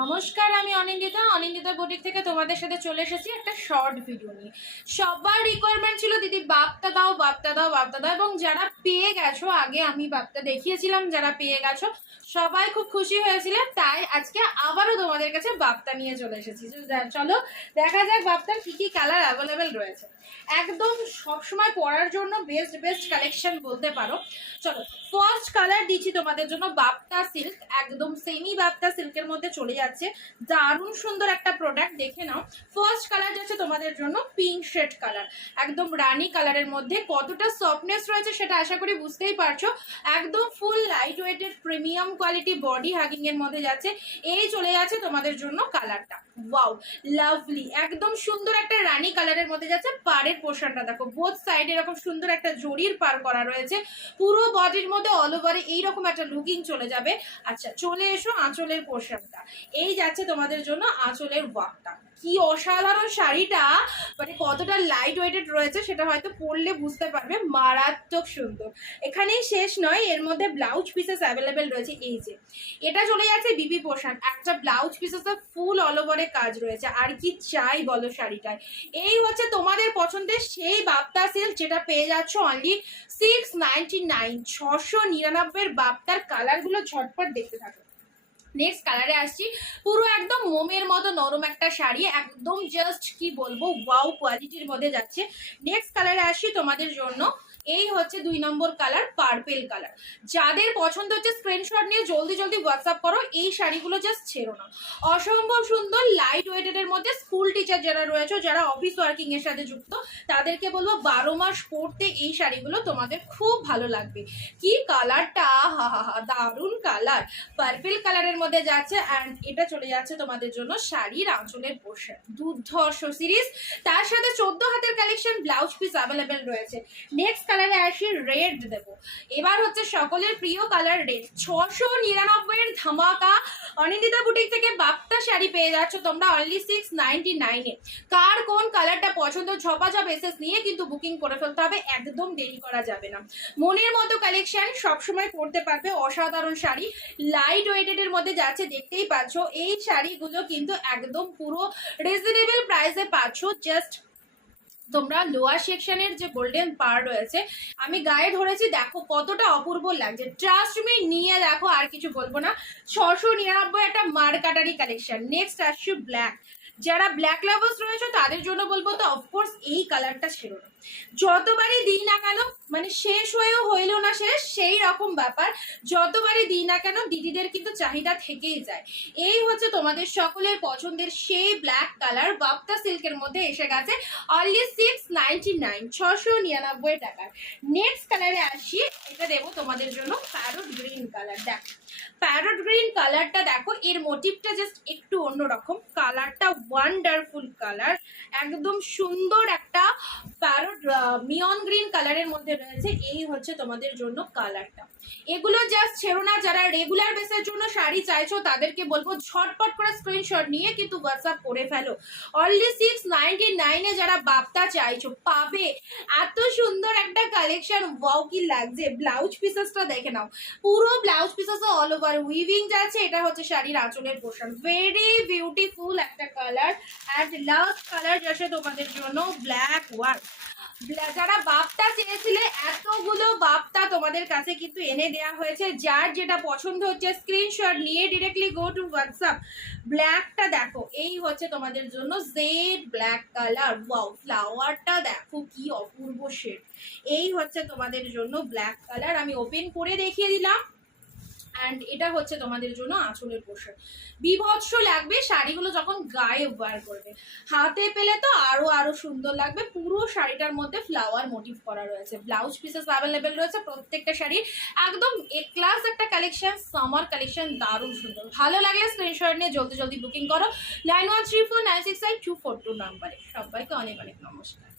নমস্কার, আমি অনিন্দিতা। অনিন্দিতা বুটিক থেকে তোমাদের সাথে চলে এসেছি একটা শর্ট ভিডিও নিয়ে। সবার রিকোয়ারমেন্ট ছিল, দিদি বাপ্তা দাও বাপ্তা দাও বাপ্তা দাও। এবং যারা পেয়ে গেছো, আগে আমি বাপ্তা দেখিয়েছিলাম, যারা পেয়ে গেছো, সবাই খুব খুশি হয়েছিলেন তাই আজকে আবারও তোমাদের কাছে বাপ্তা নিয়ে চলে এসেছি। চলো, দেখা যাক বাপ্তার কি কি কালার অ্যাভেলেবেল রয়েছে। একদম সবসময় পরার জন্য বেস্ট বেস্ট কালেকশন বলতে পারো। চলো ফার্স্ট কালার দিচ্ছি তোমাদের জন্য বাপ্তা সিল্ক একদম সেমি বাপ্তা সিল্কের মধ্যে চলে যাচ্ছে। দারুণ সুন্দর একটা প্রোডাক্ট দেখে নাও। ফার্স্ট কালার যাচ্ছে তোমাদের জন্য পিঙ্ক শেড কালার একদম রানি কালারের মধ্যে কতটা সফটনেস রয়েছে সেটা আশা করি বুঝতেই পারছ। একদম full light weighted premium quality body hugging এর মধ্যে যাচ্ছে। এই চলে যাচ্ছে তোমাদের জন্য কালারটা ওয়াও লাভলি একদম সুন্দর একটা রানি কালারের মধ্যে যাচ্ছে পাড়ের পোর্শনটা দেখো বোথ সাইড এরকম সুন্দর একটা জরির পার করা রয়েছে। পুরো বডির মধ্যে অল ওভারে এইরকম একটা লুকিং চলে যাবে। আচ্ছা চলে এসো আঁচলের পোর্শনটা এই যাচ্ছে তোমাদের জন্য আঁচলের ওয়াকটা কি অসাধারণ শাড়িটা! মানে কতটা লাইট ওয়েটেড রয়েছে সেটা হয়তো পরলে বুঝতে পারবে। মারাত্মক সুন্দর। এখানেই শেষ নয়, এর মধ্যে ব্লাউজ পিসেস অ্যাভেলেবেল রয়েছে এই যে। এটা চলে যাচ্ছে বিবি পোশাক একটা ব্লাউজ পিসেস ফুল অল ওভারে কাজ রয়েছে। আর কি চাই বলো শাড়িটায়? এই হচ্ছে তোমাদের পছন্দের সেই বাপ্তা সিল্ক যেটা পেয়ে যাচ্ছ অনলি সিক্স নাইনটি নাইন ছশো নিরানব্বইয়ের বাপ্তার কালারগুলো ঝটপট দেখতে থাকো। নেক্সট কালারে আসছি। পুরো একদম মোমের মতো নরম একটা শাড়ি, একদম জাস্ট কি বলব ওয়াও কোয়ালিটির মধ্যে যাচ্ছে। নেক্সট কালারে আসছি তোমাদের জন্য। এই হচ্ছে দুই নম্বর কালার পার্পেল কালার যাদের পছন্দ হচ্ছে স্ক্রিনশট নিয়ে জলদি জলদি হোয়াটসঅ্যাপ করো, এই শাড়িগুলো জাস্ট ছেড়ো না। অসম্ভব সুন্দর লাইট ওয়েটেড এর মধ্যে স্কুল টিচার যারা রয়েছে, যারা অফিস ওয়ার্কিং এর সাথে যুক্ত, তাদেরকে বলব বারো মাস পরতে এই শাড়িগুলো তোমাদের খুব ভালো লাগবে। কি কালারটা হা হা হা, দারুণ কালার পার্পেল কালারের মধ্যে যাচ্ছে অ্যান্ড এটা চলে যাচ্ছে তোমাদের জন্য শাড়ির আঁচলের পোশাক দুর্ধর্ষ সিরিজ তার সাথে চোদ্দ হাতের কালেকশন ব্লাউজ পিস অ্যাভেলেবেল রয়েছে। নেক্সট কালারে আসি রেড দেব। এবার হচ্ছে সকলের প্রিয় কালার রেড ছশো নিরানব্বইয়ের ধামাকা অনিন্দিতা বুটিক থেকে বাপ্তা শাড়ি পেয়ে যাচ্ছ তোমরা অনলি সিক্স নাইনটি নাইনে কার কোন কালারটা পছন্দ ঝপাঝপ এসেস নিয়ে কিন্তু বুকিং করে ফেলতে হবে, একদম দেরি করা যাবে না। মনের মতো কালেকশন সবসময় পরতে পারবে অসাধারণ শাড়ি। লাইট ওয়েটেড এর মধ্যে যাচ্ছে দেখতেই পাচ্ছ। এই শাড়িগুলো কিন্তু একদম পুরো রিজনেবল প্রাইসে পাচ্ছ। জাস্ট তোমরা লোয়ার সেকশনের যে গোল্ডেন পার রয়েছে, আমি গায়ে ধরেছি, দেখো কতটা অপূর্ব লাগছে। ট্রাস্ট মি নিয়ে দেখো, আর কিছু বলব না। ছশো নিরানব্বই একটা মার্কাটারি কালেকশন নেক্সট আসছে ব্ল্যাক যারা ব্ল্যাক লাভার্স রয়েছে, তাদের জন্য বলব তো অফকোর্স এই কালারটা ছিল না। যতবারই দিই না কেন মানে শেষ হয়েও হইল না শেষ, সেই রকম ব্যাপার। যতবারই দিই না কেন, দিদিদের কিন্তু চাহিদা থেকেই যায়। এই হচ্ছে তোমাদের সকলের পছন্দের সেই ব্ল্যাক কালার বাপ্তা সিল্কের মধ্যে এসে গেছে অনলি সিক্স নাইনটি নাইন ছশো নিরানব্বই টাকার। নেক্সট কালারে আসি, এটা দেবো তোমাদের জন্য প্যারোট গ্রিন কালার দেখ। প্যারোট গ্রিন কালারটা দেখো, এর মোটিভটা জাস্ট একটু অন্যরকম। কালারটা ওয়ান্ডারফুল কালার একদম সুন্দর একটা প্যারোট মিয়ন গ্রিন কালারের মধ্যে রয়েছে। এই হচ্ছে তোমাদের জন্য কালারটা এগুলো জাস্ট ছেড়ো না, যারা রেগুলার বেসের জন্য শাড়ি চাইছো, তাদেরকে বলব ঝটপট করে স্ক্রিনশট নিয়ে কিন্তু হোয়াটসঅ্যাপ করে ফেলো। অনলি সিক্স নাইনটি নাইনে যারা বাপ্তা চাইছো, পাবে। এত সুন্দর একটা কালেকশন ওয়াও কি লাগছে। ব্লাউজ পিসেসটা দেখে নাও। পুরো blouse pieces all over weaving যাচ্ছে এটা হচ্ছে শাড়ির আঁচলের পোর্শন ভেরি বিউটিফুল একটা কালার অ্যান্ড লাস্ট কালার যাচ্ছে তোমাদের জন্য ব্ল্যাক ওয়ার্ক যারা বাপ্তা চেয়েছিলে, এতগুলো বাপ্তা তোমাদের কাছে কিন্তু এনে দেওয়া হয়েছে। যার যেটা পছন্দ হচ্ছে স্ক্রিনশট নিয়ে ডিরেক্টলি গো টু হোয়াটসঅ্যাপ ব্ল্যাকটা দেখো, এই হচ্ছে তোমাদের জন্য জেড ব্ল্যাক কালার ওয়াও ফ্লাওয়ারটা দেখো, কি অপূর্ব শেড এই হচ্ছে তোমাদের জন্য ব্ল্যাক কালার আমি ওপেন করে দেখিয়ে দিলাম। অ্যান্ড এটা হচ্ছে তোমাদের জন্য আঁচলের পোশাক। বিভৎস লাগবে শাড়িগুলো যখন গায়ে ওয়ার করবে। হাতে পেলে তো আরও আরও সুন্দর লাগবে। পুরো শাড়িটার মধ্যে ফ্লাওয়ার মোটিভ করা রয়েছে। ব্লাউজ পিসেস অ্যাভেলেবেল রয়েছে প্রত্যেকটা শাড়ি একদম এ ক্লাস একটা কালেকশন সামার কালেকশন দারুণ সুন্দর। ভালো লাগলে স্ক্রিনশট নিয়ে জলদি জলদি বুকিং করো। Nine one three four nine six eight two four two নাম্বারে সবাইকে অনেক অনেক নমস্কার।